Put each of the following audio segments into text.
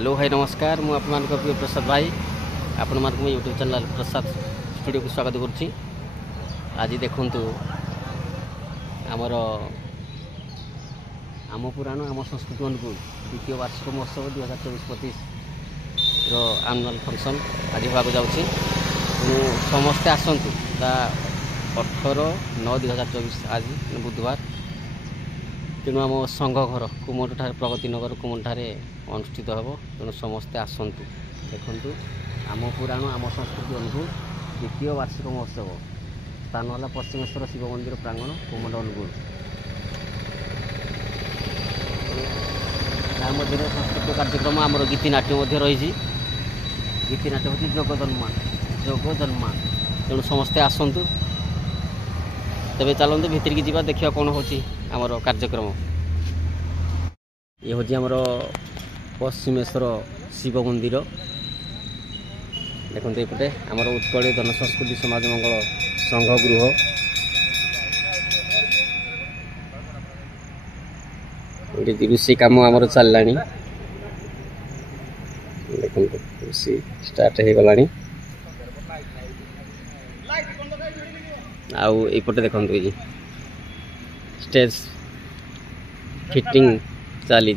Hello भाई नमस्कार मु आपन प्रिय प्रसाद भाई आपण मान यूट्यूब चैनल प्रसाद स्टूडियो को स्वागत करुच्ची। आज देखु आमर आम पुराण आम संस्कृति मन को द्वितीय वार्षिक महोत्सव 2024-25 आनुआल फंक्शन आज होगा जाऊँगी। समस्ते आसतु 18/9/2024 आज बुधवार। तेणु आम संघ घर कुमंड ठारे प्रगति नगर कुमंड ठारे अनुष्ठित हम। तेणु समस्ते आसतु देखु आम पुराण आम संस्कृति अनुकूल द्वितीय वार्षिक महोत्सव। स्थान है पश्चिमेश्वर शिव मंदिर प्रांगण कुमंड अनुगुल। मध्य सांस्कृतिक कार्यक्रम आमर गीतिनाट्य रही। गीतिनाट्य हूँ जोगजन्मा। तेणु समस्ते आसतु। तेरे चलते भितर की जावा देखा कौन हो आमर कार्यक्रम। ये हूँ आमर पश्चिमेश्वर शिव मंदिर। देखते ये आमर उत्कल जनसंस्कृति समाज मंगल संघ गृह। ये रोषे कम आमर चलला देखते रोषे स्टार्ट हो गला। आउपटे देखते ये स्टेज फिटिंग चली।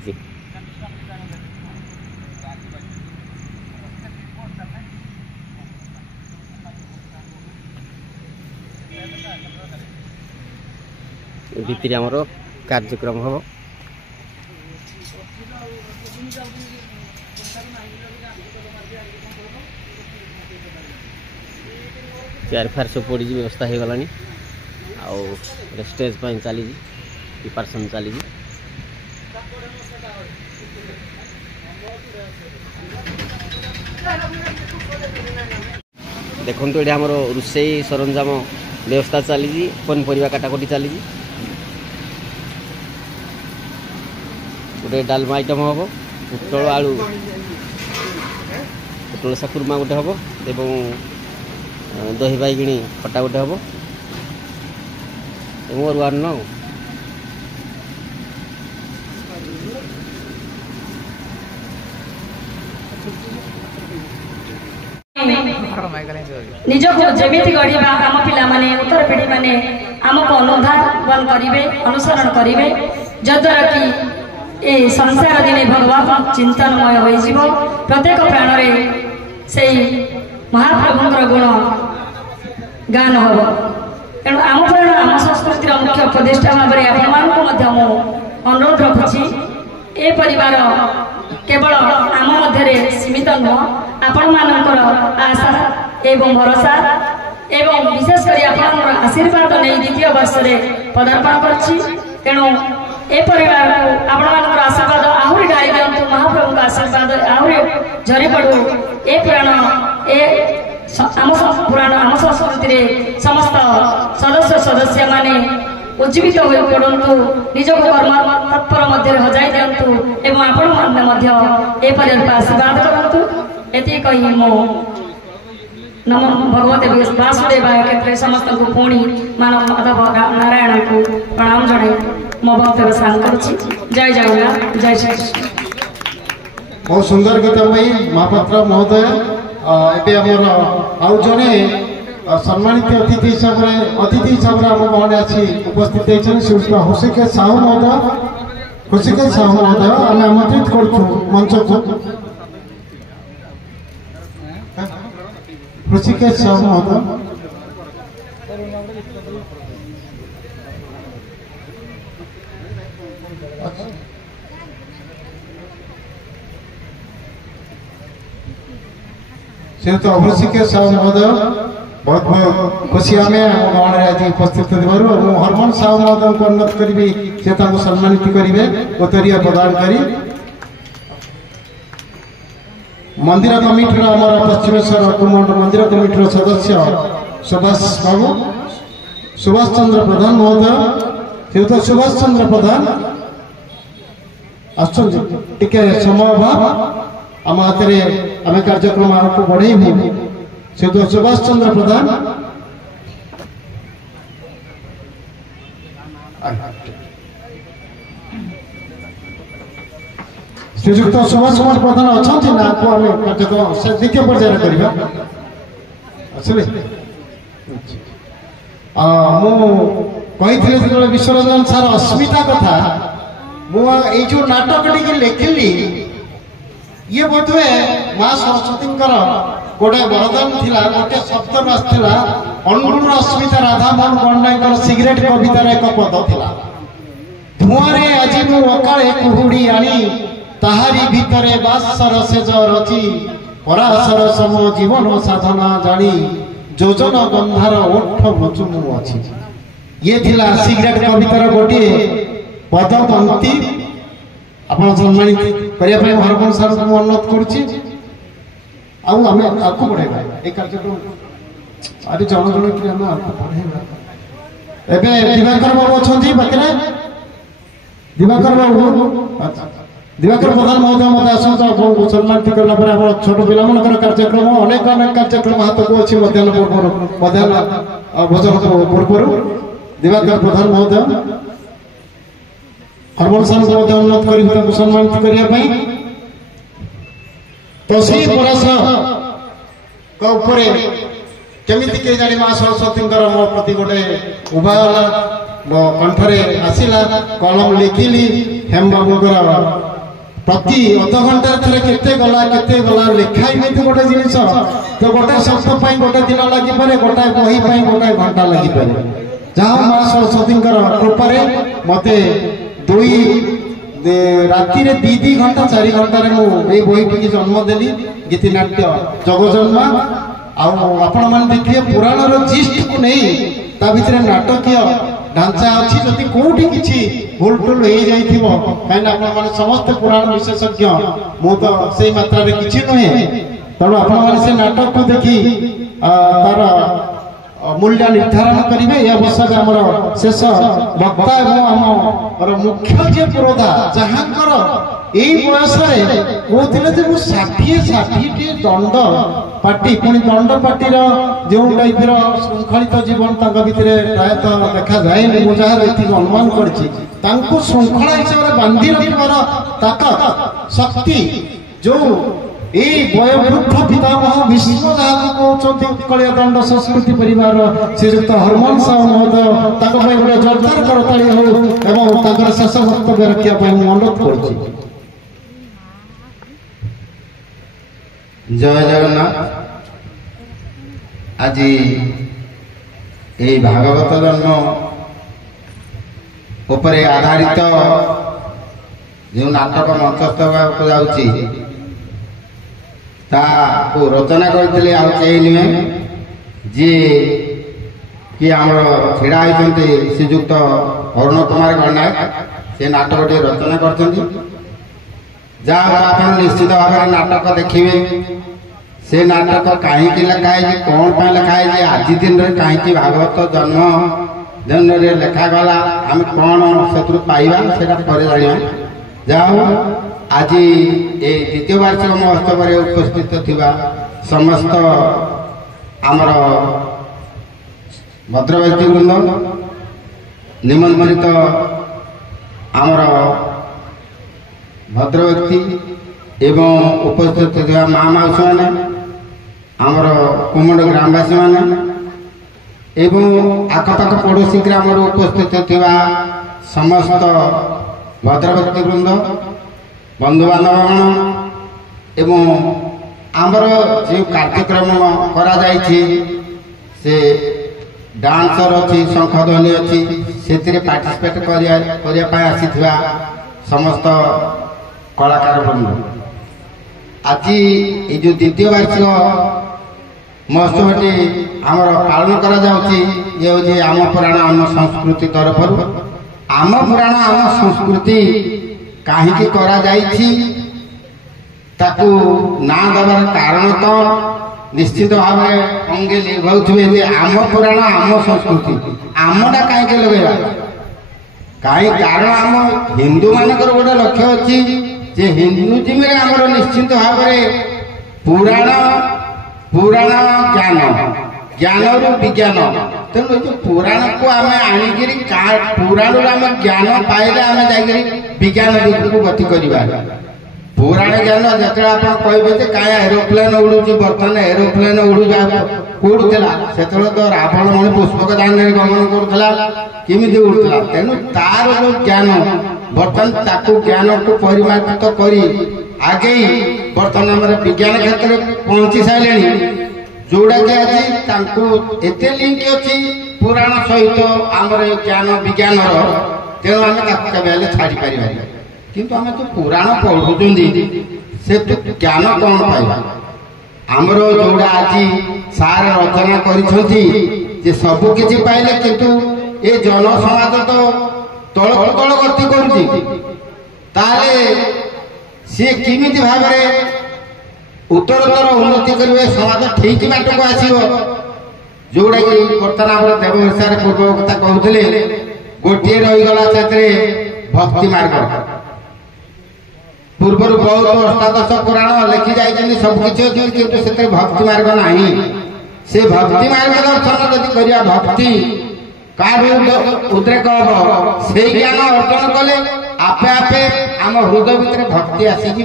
भितर आमर कार्यक्रम हम। चेयर फेयर सब पड़ी व्यवस्था हो गला। स्टेज पर चली प्रिपरेशन चली। देखो ये आमर रोषे सरंजाम व्यवस्था चली। पनीपरिया काटाकटी चली। गोटे डालमा आइटम हम पुटल आलू पुटल साकुरमा गोटे हम एवं दही बैगिणी खटा गोटे हम अरुआ न निज को जमीती गढ़ा आम पिला माने उत्तर पीढ़ी माने आमको अनुधावन करेंगे अनुसरण करेंगे जद्वारा कि ए संसार दिने भगवान चिंतनमय हो प्रत्येक प्राण से महाप्रभुंर गुण गान हम। तेणु आम प्राण आम संस्कृतिर मुख्य उपदेष्टा भाव में आपण अनुरोध रखुची ए परिवार केवल आम मध्य सीमित नुह आपण मानकर आशा एवं भरोसा एवं विशेषकर आपनर आशीर्वाद नहीं द्वितीय वर्ष में पदार्पण करछि। तेणु ए परिवार को आपण मानकर आशीर्वाद आहुरी डाली दिंतु महाप्रभु का आशीर्वाद आहुरी झरी पड़ू। ए पुराण ए आम पुराण आम संस्कृति समस्त सदस्य सदस्य माने उज्जीवित हो पड़तु निज को कर्म तत्पर मध्य हजाई दिंतु एवं आपण मैंने ए परिवार को आशीर्वाद करतु। एति कही मो नमो भगवते वासुदेवाय क्षेत्र समस्त को पुणी मानव माधव नारायण को प्रणाम जनाई मो वक्तव्य सार करुछि। जय जगन्नाथ जय श्री कृष्ण। बहुत सुंदर गीत भाई महापात्र महोदय। एबे हमर आउ जने सम्मानित अतिथि हिसाब रे हम बहने अछि उपस्थित होइछन श्री हृषिकेश साहू महोदय। हृषिकेश साहू महोदय आम आमंत्रित करछु मंच को। हृषिकेश साहू महोदय श्रीयुक्त हृषिकेश साहू महोदय बहुत बहुत खुशी आम गाँव आज उपस्थित हरमन साहू महोदय को अनुरोध करी से सम्मानित करेंगे उत्तरीय प्रदान करी मंदिर कमिटी आमर पश्चिमेश्वर कुमंड मंदिर कमिटी सदस्य सुभाष बाबू सुभाष चंद्र प्रधान महोदय श्रीयुक्त सुभाष चंद्र प्रधान आटे समय अभाव आम हाथ आम कार्यक्रम आगे बढ़ेबू। श्रीयुक्त सुभाष चंद्र प्रधान ଶ୍ରୀଯୁକ୍ତ ସୁଭାଷ କୁମାର ପ୍ରଧାନ ଅଛନ୍ତି ନା ଆକୁ ଆମେ କାର୍ଯ୍ୟକ୍ରମ ସେ ଦ୍ୱିତୀୟ ପର୍ଯ୍ୟାୟରେ କରିବା ଆସିଲେ ମୁଁ କହିଥିଲି ଯେତେବେଳେ ବିଶ୍ୱରଞ୍ଜନ ସାର୍ ଅସ୍ମିତା କଥା ମୁଁ ଏଇ ଯୋଉ ନାଟକ ଟିକେ ଲେଖିଲି ଇଏ ବୋଧହୁଏ ମା ସରସ୍ୱତୀଙ୍କର ଗୋଟେ ବରଦାନ ଥିଲା ଗୋଟେ ଶବ୍ଦରୁ ଆସିଥିଲା ଅନୁଗୁଳର ଅସ୍ମିତା ରାଧାମୋହନ ଗଣ୍ଡାଇଙ୍କର ସିଗାରେଟ କବିତାର ଏକ ପଦ ଥିଲା ଧୂଆଁରେ ଆଜି ମୁଁ ଅକାଳେ କୁହୁଡ଼ି ଆଣି ତାହାରି ଭିତରେ ବାସର ସେଜ ରଚି ପରାଶର ସମ ଜୀବନ ସାଧନା ଜାଣି ଯୋଜନ ଗନ୍ଧାର ଓଠ ବୁଚୁ ମୁଁ ଅଛି ଇଏ ଥିଲା ସିଗାରେଟ କବିତାର ଗୋଟିଏ ପଦ ପଂକ୍ତି ଆପଣ ସମ୍ମାନିତ କରିବା ପାଇଁ ହରମୋହନ ସାର୍ଙ୍କୁ ମୁଁ ଅନୁରୋଧ କରୁଛି ଆଉ ଆମେ ଆଗକୁ ବଢ଼େଇବା ଏ କାର୍ଯ୍ୟକ୍ରମ ଆରେ ଜଣ ଜଣ କି ଆମେ ଆଗକୁ ବଢ଼େଇବା ଏବେ ଦିବାକର ବାବୁ ଅଛନ୍ତି ପାଖରେ ଦିବାକର ବାବୁ ଦିବାକର ପ୍ରଧାନ ମହୋଦୟ ମତେ ଆସନ୍ତୁ ଆପଣଙ୍କୁ ସମ୍ମାନିତ କଲା ପରେ ଆମର ଛୋଟ ପିଲାମାନଙ୍କର କାର୍ଯ୍ୟକ୍ରମ ଅନେକ କାର୍ଯ୍ୟକ୍ରମ ହାତକୁ ଅଛି ମଧ୍ୟାହ୍ନ ଭୋଜନ ପୂର୍ବରୁ ଦିବାକର ପ୍ରଧାନ ମହୋଦୟ ହରମୋହନ ସାର୍ଙ୍କୁ ମଧ୍ୟ ଅନୁରୋଧ କରିବି ତାଙ୍କୁ ସମ୍ମାନିତ କରିବା ପାଇଁ ତ ସେଇ ପରାଶରଙ୍କ ଉପରେ କେମିତି କେହି ଜାଣି ମା ସରସ୍ୱତୀଙ୍କର ମୋ ପ୍ରତି ଗୋଟେ ଉଭାବନା ମୋ କଣ୍ଠରେ ଆସିଲା କଲମ ଲେଖିଲି ହେମବାବୁଙ୍କର ପ୍ରତି ଅଧଘଣ୍ଟାରେ ଥରେ କେତେ ଗଲା ଲେଖା ଏମିତି ଗୋଟେ ଜିନିଷ ତ ଗୋଟେ ଶବ୍ଦ ପାଇଁ ଗୋଟେ ଦିନ ଲାଗିପାରେ ଗୋଟାଏ ବହି ପାଇଁ ଗୋଟାଏ ଘଣ୍ଟା ଲାଗିପାରେ ଯାହା ମା ସରସ୍ୱତୀଙ୍କର କୃପାରେ ମତେ ରାତିରେ 2 ଘଣ୍ଟା 4 ଘଣ୍ଟାରେ ମୁଁ ଏଇ ବହିଟିକି ଜନ୍ମ ଦେଲି ଗୀତିନାଟ୍ୟ ଜଗଜନ୍ମା ଆଉ ଆପଣମାନେ ଦେଖିବେ ପୁରାଣର ଜିଷ୍ଟକୁ ନେଇ ତା ଭିତରେ ନାଟକୀୟ ଢାଞ୍ଚା ଅଛି ଯଦି କୋଉଠି କିଛି ଭୁଲ ଟୁଲ ହେଇଯାଇଥିବ କାହିଁକିନା ଆପଣମାନେ ସମସ୍ତେ ପୁରାଣ ବିଶେଷଜ୍ଞ ମୁଁ ତ ସେଇ ମାତ୍ରାରେ କିଛି ନୁହେଁ ତେଣୁ ଆପଣମାନେ ସେ ନାଟକକୁ ଦେଖି ତାର ମୂଲ୍ୟ ନିର୍ଦ୍ଧାରଣ କରିବେ ଏ ଅବସରରେ ଆମର ଶେଷ ବକ୍ତା ଏବଂ ଆମର ମୁଖ୍ୟ ଯିଏ ପୁରୋଧା ଯାହାଙ୍କର ଏଇ ବୟସରେ କହୁଥିଲେ ଯେ ମୁଁ 60ଟି ଦଣ୍ଡ ପାର୍ଟି ପୁଣି ଦଣ୍ଡ ପାର୍ଟିର ଯେଉଁ ଟାଇପର ଶୃଙ୍ଖଳିତ ଜୀବନ ତାଙ୍କ ଭିତରେ ପ୍ରାୟତଃ ଦେଖାଯାଏନି ମୁଁ ଯାହା ଏତିକି ଅନୁମାନ କରିଛି ତାଙ୍କୁ ଶୃଙ୍ଖଳା ହିସାବରେ ବାନ୍ଧି ରଖିବାର ତାକତ ଶକ୍ତି ଯୋଉ ଏଇ ବୟୋବୃଦ୍ଧ ପିତାମହ ଭୀଷ୍ମ ଯାହାକୁ କହୁଛନ୍ତି ଉତ୍କଳୀୟ ଦଣ୍ଡ ସଂସ୍କୃତି ପରିବାର ଶ୍ରୀଯୁକ୍ତ ହରମୋହନ ସାହୁ ମହୋଦୟ ତାଙ୍କ ପାଇଁ ଗୋଟେ ଜୋରଦାର କରତାଳି ହଉ ଏବଂ ତାଙ୍କର ଶେଷ ବକ୍ତବ୍ୟ ରଖିବା ପାଇଁ ମୁଁ ଅନୁରୋଧ କରୁଛି ଜୟ ଜଗନ୍ନାଥ ଆଜି এই ভাগবত জন্ম উপরে আধারিত যে নাটক মঞ্চস্থ হওয়া যাচ্ছি তাকে রচনা করে আর কেই নুহে যে কি আমার ছিড়া হয়েছেন শ্রীযুক্ত অরুণ কুমার গণনায়ক সে নাটকটি রচনা করছেন যা আপনার নিশ্চিত ভাবে নাটক দেখবে से नाटक कहीं लिखाई कौन पर लिखाई आज दिन में कहीं भागवत जन्म दिन लिखागला आम कौन से पाइबा से जाना जाओ आज ये द्वितीय वार्षिक महोत्सव उपस्थित थिबा समस्त आमर भद्रव्यक्ति वृंद निमंत्रित आमर भद्रव्यक्ति एवं उपस्थित थिबा माँ माउसी मैंने आमर कुमुंड ग्रामवासी मैंने एवं आखपाख पड़ोशी ग्राम उपस्थित थिबा समस्त भद्रव्यक्ति वृंद बंधु बांधवगण एवं आमर जो कार्यक्रम करा जायछि से डांसर अच्छी शंखध्वनि अच्छी से पार्टिसिपेट करने आसीथिबा समस्त कलाकार वृंद आज ये जो द्वितीय वार्षिक महोत्सवटी आमर पालन करा जाउछि ये होछि आम पुराण आम संस्कृति तरफ आम पुराण आम संस्कृति कहीं करा जाइछि ताकू ना देवार कारण तो निश्चित भाव अंगे लिभाउथिबे आम पुराण आम संस्कृति आमटा कहीं लगेगा कहीं कारण आम हिंदू मानकर गोटे लक्ष्य अच्छी जे हिंदुइज्म रे आमर निश्चित भाव पुराण पुराण ज्ञान ज्ञान रु विज्ञान तेणु जो पुराण को आम आनिकी पुराण आम ज्ञान पाइले आम जा विज्ञान दिग को गति करवा पुराण ज्ञान जो आप कहे कहीं एरोप्लेन उड़ू बर्तमान एरोप्लेन उड़ूला से तो रावण मणि पुष्पक दान गमन करूला किमी उड़ूला तेणु तार जो ज्ञान बर्तमान ज्ञान को परिमार्जित कर आगे बर्तमान आम विज्ञान क्षेत्र में पहुंची सारे जोड़ा कि आज एत लिंक अच्छी पुराण सहित आम ज्ञान विज्ञान तेणु आम केवे छाड़ी पार किंतु आम तो पुराण पढ़ुं से तो ज्ञान कौन पाइबा आमर जोड़ा आज सार रचना कर सबु किछि पाइले किंतु ए जन समाज तो तल तल गति करुँचे सी किमिति भाव उत्तरोत्तर उन्नति करेंगे समाज ठीक बाट को आसो जोड़ा कि बर्तमान आम देव हिसाब से पूर्व कथा कहते गोटे रहीगला से भक्ति मार्ग पूर्व बहुत अष्टादश पुराण लिखी जाइए सबकि अच्छी किंतु से भक्ति मार्ग ना से भक्ति मार्ग दर्शन जदि करिया भक्ति उद्रेक हम से ज्ञान अर्जन कले आपे आपे आम हृदय भितर भक्ति आसीज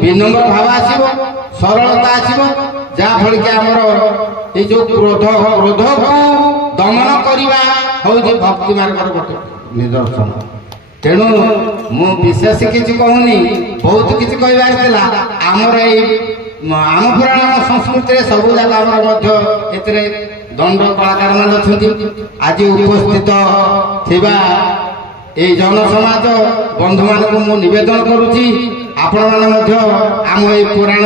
विनम्र भाव आसो सरलता आसो जहाँफल कि आमर ये जो क्रोध क्रोध को दमन करवा हूँ भक्ति मार्ग गोटे निदर्शन तेणु मु विशेष किसी कहूनी बहुत किसी कहबार आमर आम पुराण संस्कृति सब जगह दंड कलाकार मान अच्छा आज उपस्थित थिबा ए जन समाज बंधु मान को मु निवेदन करुच्ची आपण मैंने आम ये पुराण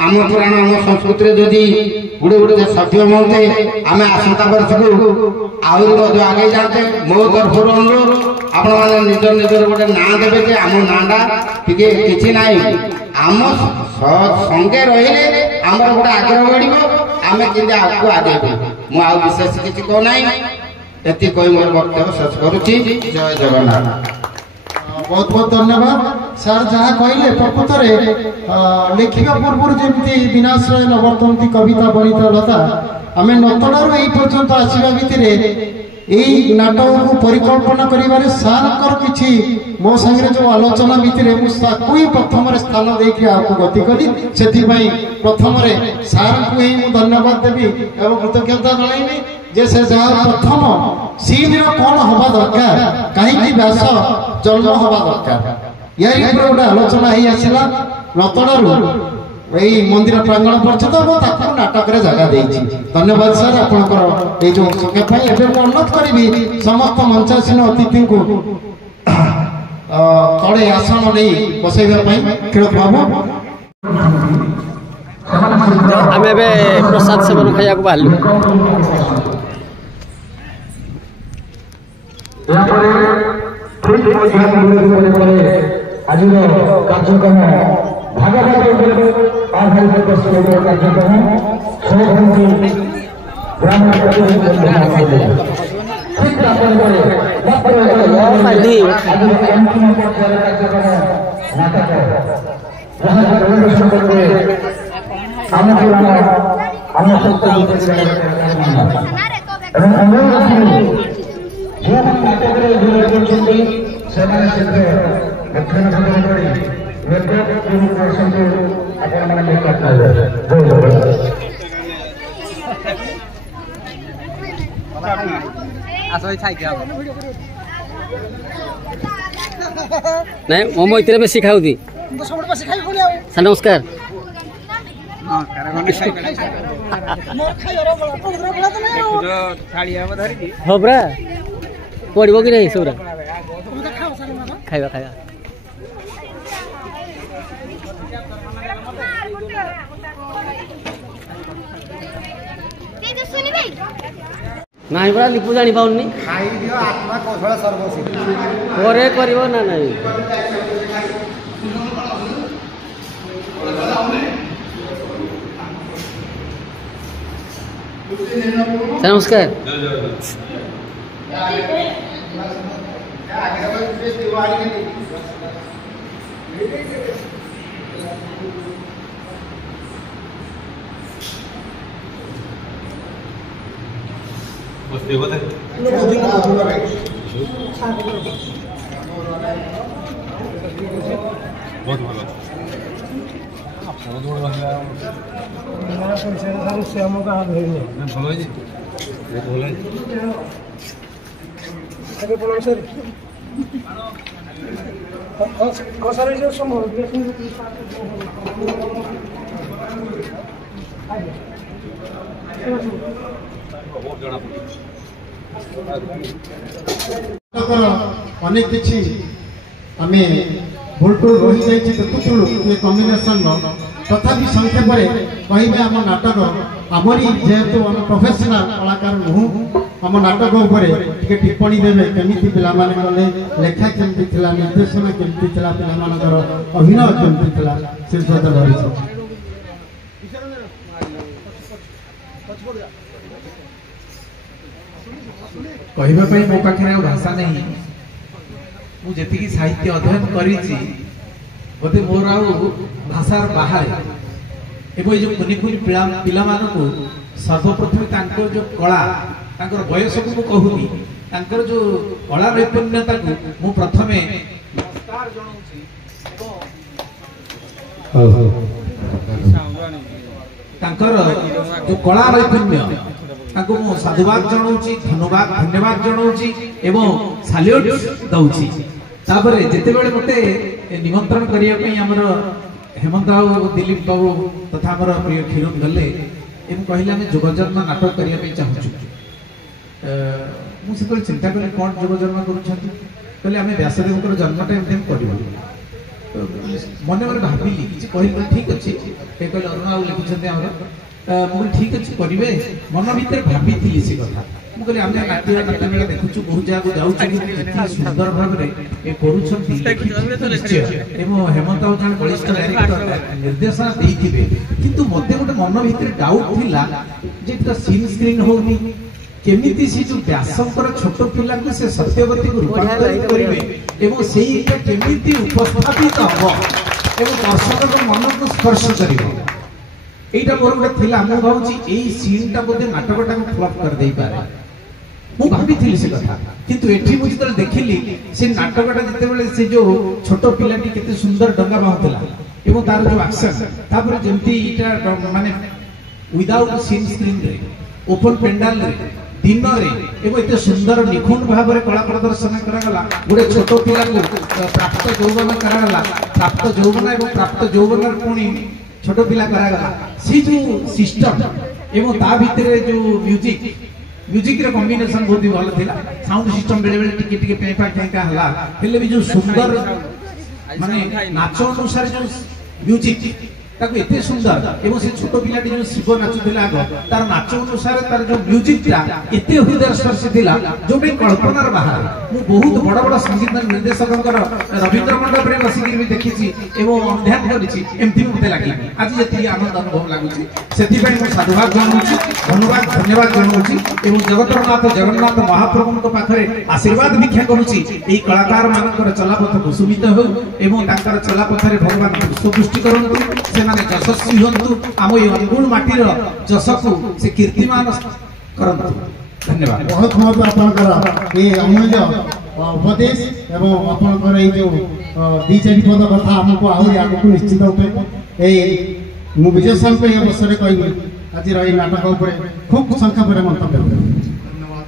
आम पुराण आम संस्कृति जदि गुड़े गुड़े सभ्य होते आम आसंता वर्ष को आहरी आगे जाते मो तरफ अनुरोध आपण मैंने निज निजर गोटे ना देवे जे आम नाटा टी कि ना आम संगे रही आमर गोटे आग्रह बढ़ आम कि आगे आगे मुझे विशेष किसी कहना ये कही मोर वक्तव्य शेष करुच्ची जय जगन्नाथ बहुत बहुत धन्यवाद सर जहाँ कहले प्रकृत में लेखिका पूर्व जमी विनाश्रय नवर्तंती कविता बनिता लता आम नतड़ू यही पर्यंत आसवा भितर यही नाटक को परिकल्पना कर सार किसी मो संगे जो आलोचना भितर मुझे प्रथम स्थान देकी आपको गति करी से प्रथम सार को ही मुझे धन्यवाद देवी एवं कृतज्ञता जनइबी जे से जहाँ प्रथम सीन कौन हवा दरकार कहीं व्यास जन्म हवा दरकार या गोटे आलोचना ही आसला नतड़ू यही मंदिर प्रांगण पर्यटन नाटक जगह देती धन्यवाद सर आपंकर ये जो अनुरोध करी समस्त मंचासीन अतिथि को तले आसन नहीं बसैवाई खेल बाबू आम प्रसाद सेवन खाया बाहर आज कार्यक्रम नहीं मोमो इतने बेसी खाऊदी सर नमस्कार हाँ परा पड़ो कि नहीं सबरा खाଇବା ଖାଇବା नहीं पड़ा लिपु जानी पाऊनी आत्मा कौशल सर्वसिद्धि करे करिवो ना नहीं नमस्कार ବହୁତ ଭଲ ଭଲ ହେଇଛି अनेक किसी आम भूलटूल रही जाइए देखुलु ये कम्बिनेसन तथापि संक्षेप कहे आम नाटक आमरी जेहेतु आम प्रोफेशनल कलाकार नुह आम नाटक टिप्पणी देवे केमी पिला गले लेखा केमती निर्देशना केमती पिला अभिनय केमती शीर्षक रही कहवाई मो पाखे भाषा नहीं मुझे साहित्य अध्ययन करी मोर आ भाषार बाहर एवं जो कुनि कुनि पिला सर्वप्रथम जो कला बयस को कहूनी जो कला नैपुण्यता को मु प्रथमे नमस्कार जनाऊँ जो कला नैपुण्य साधुवाद जनाऊँगी धन्यवाद जनाऊँगी एवं साल्यूट दउची तापर जेते बेले मते निमंत्रण करिया पई हमर हेमंत बाबू दिलीप बाबू तथा हमर प्रिय खिरुन गले एवं कहले हम जोगजन्म नाटक करिया पई चाहूछु मु से चिंता करे कोन जोगजन्म करूछंती कहले हम व्यासदेवकर जन्मटा एमते करियो मने मने भाबिली कि कहले ठीक अछि ए कहले अरुण बाबू लिखिछंती हमर मुझे ठीक अच्छे करेंगे मन भर भाभी से कथा मुझे आम नाट्य नाट्यमेला देखु बहुत जगह जाऊँ सुंदर भाव में हेमंत बाबू जन बलिष्ठ डायरेक्टर निर्देशना देते किंतु मत गोटे मन भर डाउट थिला जे सीन स्क्रीन होनी केमिति से जो व्यासंकर छोट पिला को से सत्यवती को रूपांतरित करेंगे एवं सेटा केमिति उपस्थापित हम एवं दर्शक मन को स्पर्श करिवो एटा मोर गोटे थिला मु भाबुची एई सीन टा बोधे नाटकटा को फ्लॉप कर देई पारे मु भाबी थिली से कथा किंतु एठी मु जतले देखिली से नाटकटा जते बेले से जो छोट पिलाटी केते सुंदर डंगा बाहुतला एवं तार जो एक्शन तापर जेमती एटा माने विदाउट सीन स्क्रीन रे ओपन पेंडाल रे दिन रे एवं एते सुंदर निखुण भाव रे कला प्रदर्शन करा गला गोटे छोट पिला को प्राप्त यौवन करा गला प्राप्त यौवन एवं प्राप्त यौवन पुणी छोट पिला करागला सी जो सिस्टम एवं ता भितरे जो म्यूजिक रे कॉम्बिनेशन बहुत ही भल थिला साउंड सिस्टम बेले बेले टिके टिके पेपा केका हला हेले भी जो सुंदर माने नाच अनुसार जो म्यूजिक ताको एते सुंदर एवं से छोट पिलाटी जो शिव नाचुथिला आग तार नाच अनुसार तार जो म्यूजिक ता एते हृदय स्पर्शी थिला जो भी कल्पनार बाहर मु बहुत बड़ बड़ संगीत निर्देशकंकर रविंद्र मंडप रे बसी भी देखिछि एवं अध्ययन करिछि एमती मते लागि आज जति आनंद अनुभव लागुछि सेति पई मु साधुवाद जनाउछि धन्यवाद जनाउछि एवं जगन्नाथ महाप्रभु को पाखरे आशीर्वाद भिक्षा करूछि एई कलाकार मानकर चलापथ कुसुमित हो एवं ताकर चलापथरे भगवान पुष्टि करंतु से माने यशस्वी हंतु आम ये अनुगुण माटीर जस को से कीर्तिमान करंतु धन्यवाद बहुत बहुत आपनकर ये अमूल्य उपदेश एवं आपनकर ये जो दी चारि पद कथा हमको आहुरी आगु निश्चित उठे ए मु विजय संघ ये अवसर कहबी आज रही नाटक ऊपर खूब संख्या पर मंतव्य धन्यवाद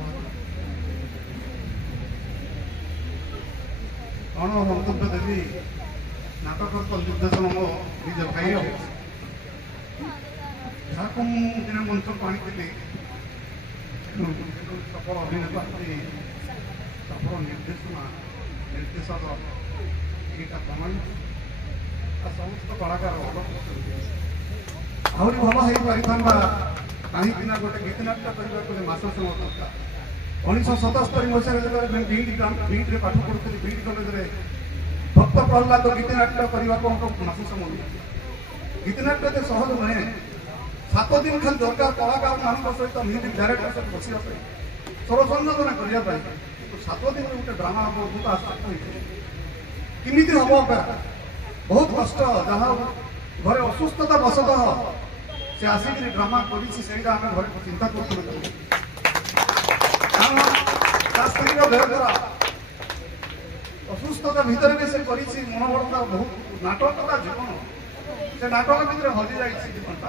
कौन मंतव्य देवी नाटक निर्देशन मो निज भाई जहाँ दिन मंच को आनी सफल अभिनेता सफल निर्देशक यहाँ प्रमाणित समस्त कलाकार आहरी भल हो पारिथा कहीं गोटे गीतनाट्य करने मास समय दरकार 1977 मसीह बीट पाठ पढ़ुली बीट कलेज भक्त प्रहलाद गीतनाट्य करने मास समय गीतनाट्य सहज नुहे 7 दिन खाली दरकार कलाकार मान सहित म्यूजिक डायरेक्टर सहित बसा स्वर संयोजन करने 7 दिन गोटे ड्रामा हम बहुत आश्चर्य किमी हम बहुत कष्ट जहाँ घरे असुस्थता बसतः से आसिक ड्रामा कर घर चिंता कर असुस्थता भितर भी से मनोबलता बहुत नाटक का जीवन से नाटक भितर हजि जाइए जीवनटा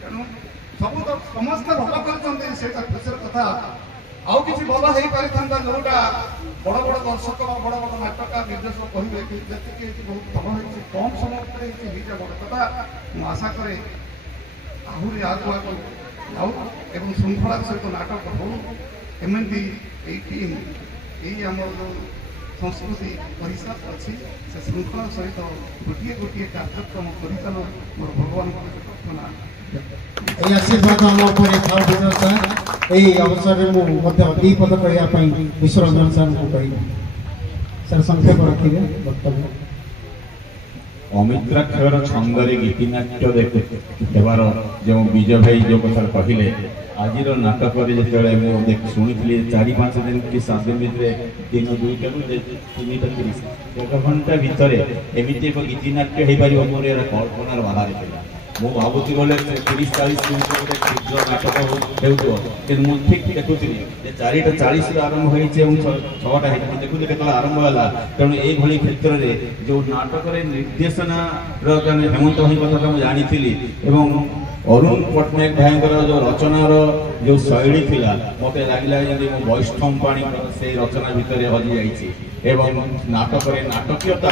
तेणु सब तो समस्त भल कर खुशी कथा आउ कि भल हो पारि जोटा बड़ बड़ दर्शक बड़ बड़ नाटक निर्देशक कहे कि जी बहुत भल हो कम समय बड़ कथा मुझे आशा करे आहरी आगुआ जाऊ एवं श्रृंखला सहित नाटक हो एमती टीम यही जो संस्कृति परिषद अच्छी से श्रृंखला सहित गोटे गोटे कार्यक्रम कर मोर भगवान प्रार्थना এই আশীর্বাদ আমার উপরে থাও বিজয় স্যার এই অবসরে মু মধ্যে দুই পদ কহিবা বিশ্বরঞ্জন স্যারଙ୍କୁ କହିବି স্যার সংক্ষেপ রাখিবে বক্তব্য ଅମିତ୍ରାକ୍ଷର ଛନ୍ଦରେ ଗୀତିନାଟ୍ୟ ହେବାର ଯେଉଁ ବିଜୟ ଭାଇ ଯେଉଁ କଥା କହିଲେ ଆଜିର ନାଟକରେ ଯେତେବେଳେ ମୁଁ ଶୁଣିଥିଲି 4-5 ଦିନ କି 7 ଦିନ ଭିତରେ ଦିନ 2ଟାରୁ 3ଟା 30 1 ଘଣ୍ଟା ଭିତରେ ଏମିତି ଏକ ଗୀତିନାଟ୍ୟ ହେଇପାରିବ ମୋର ଏହାର କଳ୍ପନାର ବାହାରେ ଥିଲା ମୁଁ ଭାବୁଛି ଗଲେ 30-40 ମିନିଟ୍ ଗୋଟେ କ୍ଷୁଦ୍ର ନାଟକ ହେଉଥିବ କିନ୍ତୁ ମୁଁ ଠିକ୍ ଦେଖୁଥିଲି ଯେ 4:40ରୁ ଆରମ୍ଭ ହୋଇଛି ଏବଂ 6ଟା ହେଇଛି ମୁଁ ଦେଖୁଥିଲି କେତେବେଳେ ଆରମ୍ଭ ହେଲା ତେଣୁ ଏଇଭଳି କ୍ଷେତ୍ରରେ ଯେଉଁ ନାଟକରେ ନିର୍ଦ୍ଦେଶନାର ହେମନ୍ତ ଭାଇ କଥା ମୁଁ ଜାଣିଥିଲି ଏବଂ ଅରୁଣ ପଟ୍ଟନାୟକ ଭାଇଙ୍କର ଯେଉଁ ରଚନାର ଯେଉଁ ଶୈଳୀ ଥିଲା ମୋତେ ଲାଗିଲା ଯେମିତି ମୁଁ ବୈଷ୍ଣବ ପାଣିଙ୍କର ସେଇ ରଚନା ଭିତରେ ହଜି ଯାଇଛି ଏବଂ ନାଟକରେ ନାଟକୀୟତା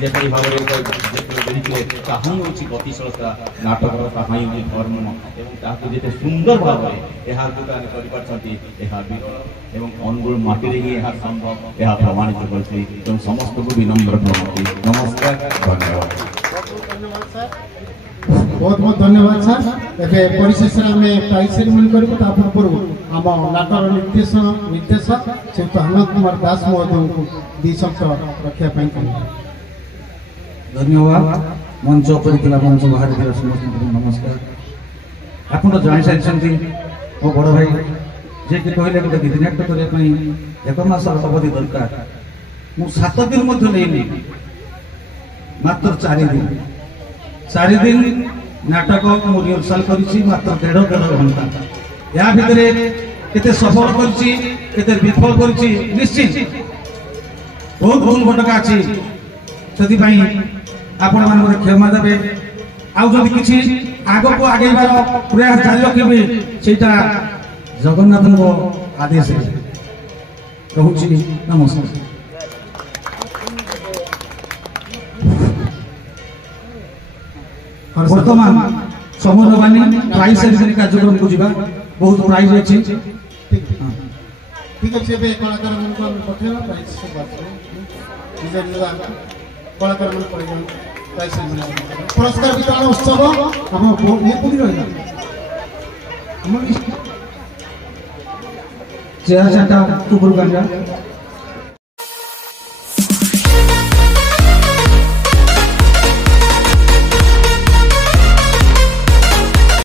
ଯେପରି ଭାବରେ ଦେଇଥିଲେ ତାହା ହିଁ ହେଉଛି ଗତିଶୀଳତା ନାଟକର ତାହା ହିଁ ହେଉଛି ଧର୍ମ ଏବଂ ତାହାକୁ ଯେତେ ସୁନ୍ଦର ଭାବରେ ଏହା ଯୋଗାନ କରିପାରୁଛନ୍ତି ଏହା ବିରଳ ଏବଂ ଅନୁଗୁଳ ମାଟିରେ ହିଁ ଏହା ସମ୍ଭବ ଏହା ପ୍ରମାଣିତ କରିଛି ତେଣୁ ସମସ୍ତଙ୍କୁ ବିନମ୍ର ପ୍ରଣତି ନମସ୍କାର ଧନ୍ୟବାଦ बहुत बहुत धन्यवाद सर एबे परिशेष आम प्राइज सेरेमनी करूँ पूर्व आम नाटर निर्देशक श्री आनंद कुमार दास महोदय को 2 शब्द रखापी धन्यवाद मंच पर मंच बाहर समस्त नमस्कार आप जानी सारी मो बड़ भाई जे कि कहले गोटे गीतिनाट्य करने 1 मास अवधि दरकार मु 7 दिन नहीं मात्र 4 दिन नाटक मु रिहर्सल करी मात्र 1.5 घंटा या भितर केते सफल करछि केते विफल करछि निश्चित बहुत भूल भटका अछि सेति पई आपण मान क्षमा देबे आउ जदि किछि आगो को आगेबार प्रयास जारी रखिबे सेटा जगन्नाथ को आदेश कहूछि नमस्कार वर्तमान समरवानी प्राइज सेरेमनी कार्यक्रम को जीवा बहुत प्राइज अछि ठीक अच्छे कलाकार मन को पठेबा प्राइज से बात कलाकार मन पड़ेगा प्राइज सेरेमनी पुरस्कार वितरण उत्सव हम ये पूरी रही हम चेहरा चाटा ऊपर गंजा